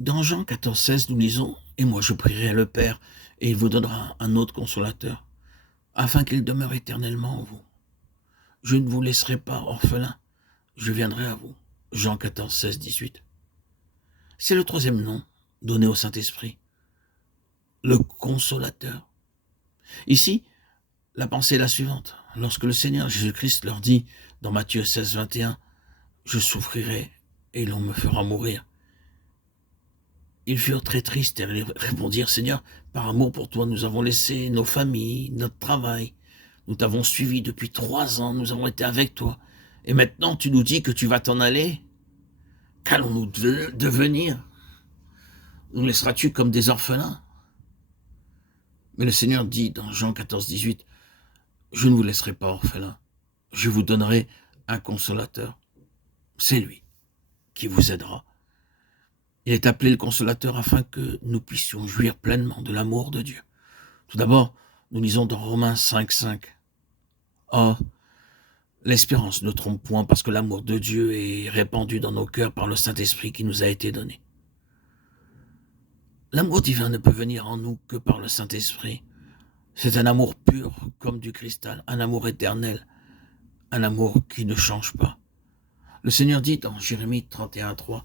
Dans Jean 14,16, nous lisons « Et moi je prierai le Père, et il vous donnera un autre consolateur, afin qu'il demeure éternellement en vous. Je ne vous laisserai pas orphelin, je viendrai à vous. » Jean 14,16, 18. C'est le troisième nom donné au Saint-Esprit, le consolateur. Ici, la pensée est la suivante. Lorsque le Seigneur Jésus-Christ leur dit dans Matthieu 16, 21, « Je souffrirai et l'on me fera mourir », ils furent très tristes et répondirent, « Seigneur, par amour pour toi, nous avons laissé nos familles, notre travail. Nous t'avons suivi depuis 3 ans, nous avons été avec toi. Et maintenant, tu nous dis que tu vas t'en aller? Qu'allons-nous devenir? Nous laisseras-tu comme des orphelins ?» Mais le Seigneur dit dans Jean 14, 18, « Je ne vous laisserai pas orphelins, je vous donnerai un consolateur. C'est lui qui vous aidera. » Il est appelé le consolateur afin que nous puissions jouir pleinement de l'amour de Dieu. Tout d'abord, nous lisons dans Romains 5, 5. « Or, l'espérance ne trompe point parce que l'amour de Dieu est répandu dans nos cœurs par le Saint-Esprit qui nous a été donné. » L'amour divin ne peut venir en nous que par le Saint-Esprit. C'est un amour pur comme du cristal, un amour éternel, un amour qui ne change pas. Le Seigneur dit dans Jérémie 31, 3,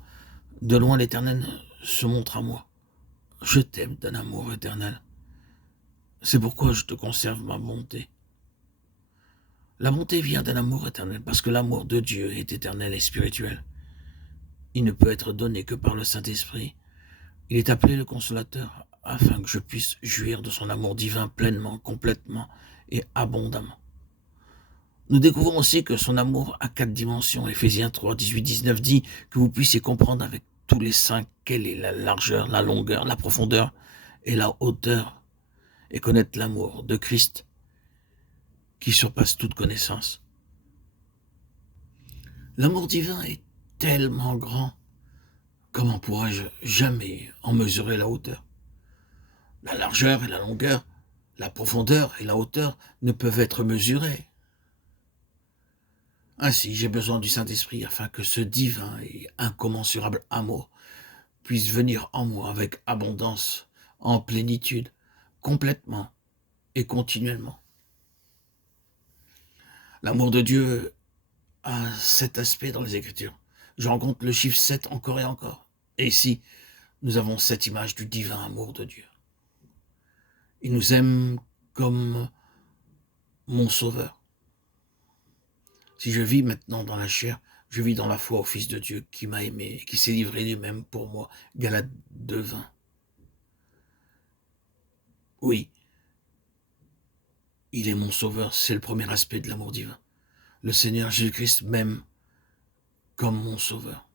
« De loin l'Éternel se montre à moi. Je t'aime d'un amour éternel. C'est pourquoi je te conserve ma bonté. » La bonté vient d'un amour éternel, parce que l'amour de Dieu est éternel et spirituel. Il ne peut être donné que par le Saint-Esprit. Il est appelé le consolateur, afin que je puisse jouir de son amour divin pleinement, complètement et abondamment. Nous découvrons aussi que son amour a 4 dimensions. Éphésiens 3, 18, 19 dit que vous puissiez comprendre avec tous les saints quelle est la largeur, la longueur, la profondeur et la hauteur, et connaître l'amour de Christ qui surpasse toute connaissance. L'amour divin est tellement grand, comment pourrais-je jamais en mesurer la hauteur? La largeur et la longueur, la profondeur et la hauteur ne peuvent être mesurées. Ainsi, j'ai besoin du Saint-Esprit afin que ce divin et incommensurable amour puisse venir en moi avec abondance, en plénitude, complètement et continuellement. L'amour de Dieu a 7 aspects dans les Écritures. Je rencontre le chiffre 7 encore et encore. Et ici, nous avons cette image du divin amour de Dieu. Il nous aime comme mon sauveur. Si je vis maintenant dans la chair, je vis dans la foi au Fils de Dieu qui m'a aimé et qui s'est livré lui-même pour moi. Galates 2, 20. Oui, il est mon sauveur, c'est le premier aspect de l'amour divin. Le Seigneur Jésus-Christ m'aime comme mon sauveur.